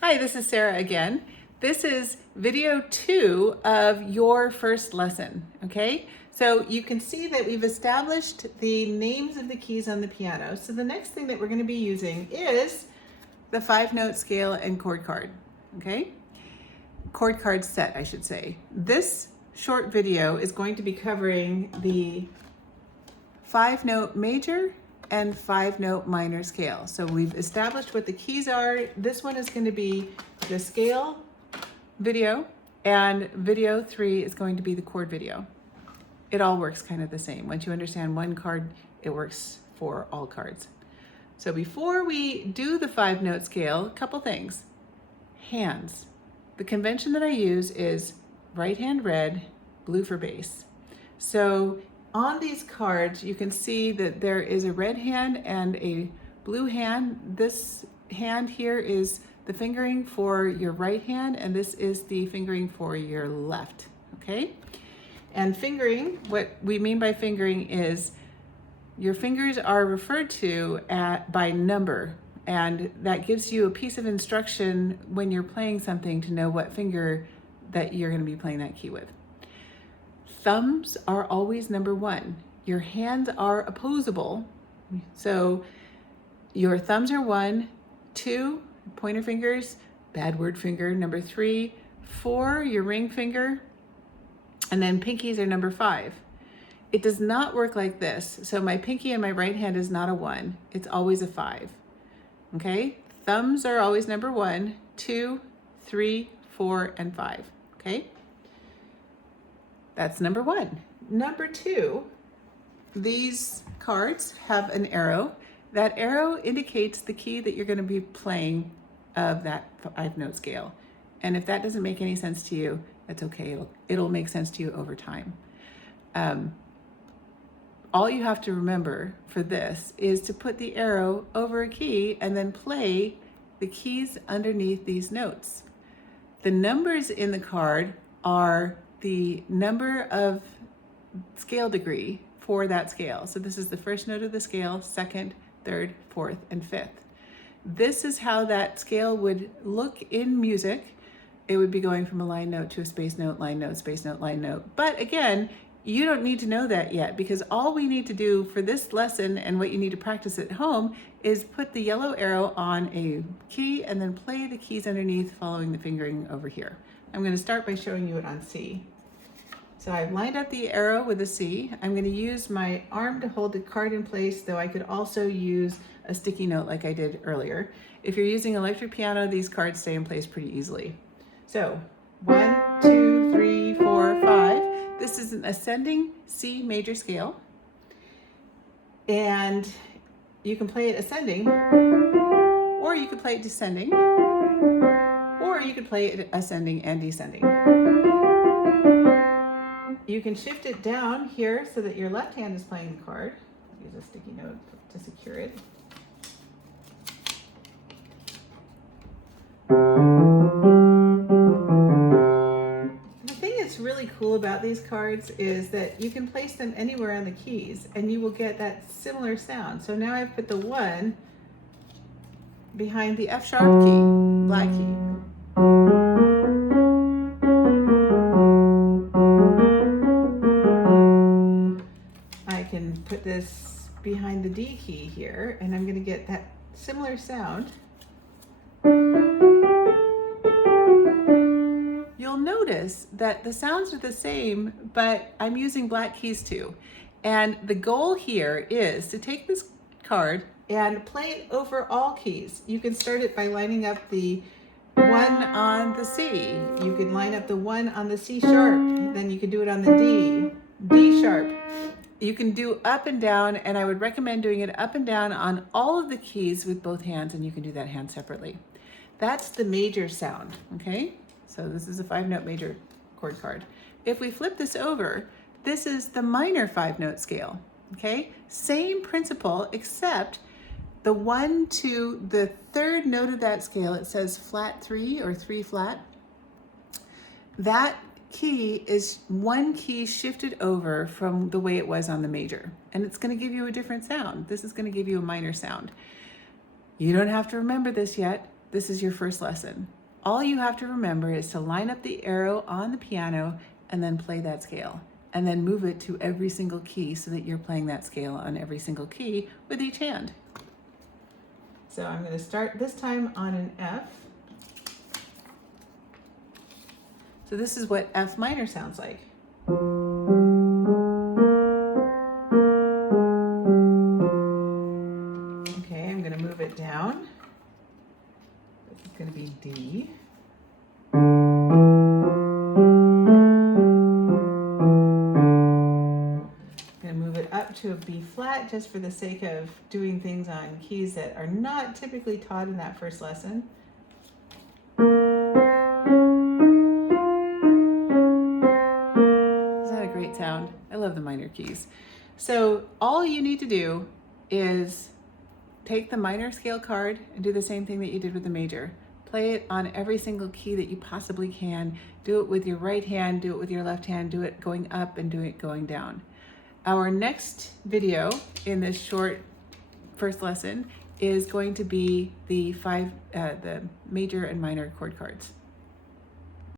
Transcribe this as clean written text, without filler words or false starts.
Hi, this is Sarah again. This is video 2 of your first lesson, okay? So you can see that we've established the names of the keys on the piano. So the next thing that we're going to be using is the 5-note scale and chord card, okay? Chord card set, I should say. This short video is going to be covering the 5-note major and 5-note minor scale. So we've established what the keys are. This one is going to be the scale video, and video 3 is going to be the chord video. It all works kind of the same. Once you understand one card, it works for all cards. So before we do the 5-note scale, a couple things. Hands. The convention that I use is right hand red, blue for bass. So on these cards, you can see that there is a red hand and a blue hand. This hand here is the fingering for your right hand, and this is the fingering for your left, okay? And fingering, what we mean by fingering is your fingers are referred to by number, and that gives you a piece of instruction when you're playing something to know what finger that you're going to be playing that key with. Thumbs are always number 1. Your hands are opposable. So your thumbs are 1, 2, pointer fingers, bad word finger, number 3, 4, your ring finger, and then pinkies are number 5. It does not work like this. So my pinky in my right hand is not a 1. It's always a 5. Okay? Thumbs are always number 1, 2, 3, 4, and 5. Okay? That's number 1. Number 2, these cards have an arrow. That arrow indicates the key that you're going to be playing of that 5-note scale. And if that doesn't make any sense to you, that's okay. It'll make sense to you over time. All you have to remember for this is to put the arrow over a key and then play the keys underneath these notes. The numbers in the card are the number of scale degree for that scale. So this is the first note of the scale, second, third, fourth, and fifth. This is how that scale would look in music. It would be going from a line note to a space note, line note, space note, line note. But again, you don't need to know that yet, because all we need to do for this lesson and what you need to practice at home is put the yellow arrow on a key and then play the keys underneath following the fingering over here. I'm going to start by showing you it on C. So I've lined up the arrow with a C. I'm going to use my arm to hold the card in place, though I could also use a sticky note like I did earlier. If you're using electric piano, these cards stay in place pretty easily. So 1, 2, 3, 4, 5. This is an ascending C major scale. And you can play it ascending, or you could play it descending, or you could play it ascending and descending. You can shift it down here so that your left hand is playing the card. Use a sticky note to secure it. The thing that's really cool about these cards is that you can place them anywhere on the keys and you will get that similar sound. So now I've put the 1 behind the F sharp key, black key. Put this behind the D key here, and I'm going to get that similar sound. You'll notice that the sounds are the same, but I'm using black keys too. And the goal here is to take this card and play it over all keys. You can start it by lining up the 1 on the C. You could line up the 1 on the C sharp. Then you could do it on the D sharp. You can do up and down, and I would recommend doing it up and down on all of the keys with both hands, and you can do that hand separately. That's the major sound, okay? So this is a 5-note major chord card. If we flip this over, this is the minor 5-note scale, okay? Same principle, except the 1 to the 3rd note of that scale, it says flat 3 or 3 flat. That key is 1 key shifted over from the way it was on the major, and it's going to give you a different sound. This is going to give you a minor sound. You don't have to remember this yet. this is your first lesson. All you have to remember is to line up the arrow on the piano and then play that scale, and then move it to every single key so that you're playing that scale on every single key with each hand. So I'm going to start this time on an F. So this is what F minor sounds like. Okay, I'm going to move it down. This is going to be D. To a B flat, just for the sake of doing things on keys that are not typically taught in that first lesson. Isn't that a great sound? I love the minor keys. So all you need to do is take the minor scale card and do the same thing that you did with the major. Play it on every single key that you possibly can. Do it with your right hand, do it with your left hand, do it going up and do it going down. Our next video in this short first lesson is going to be the major and minor chord cards.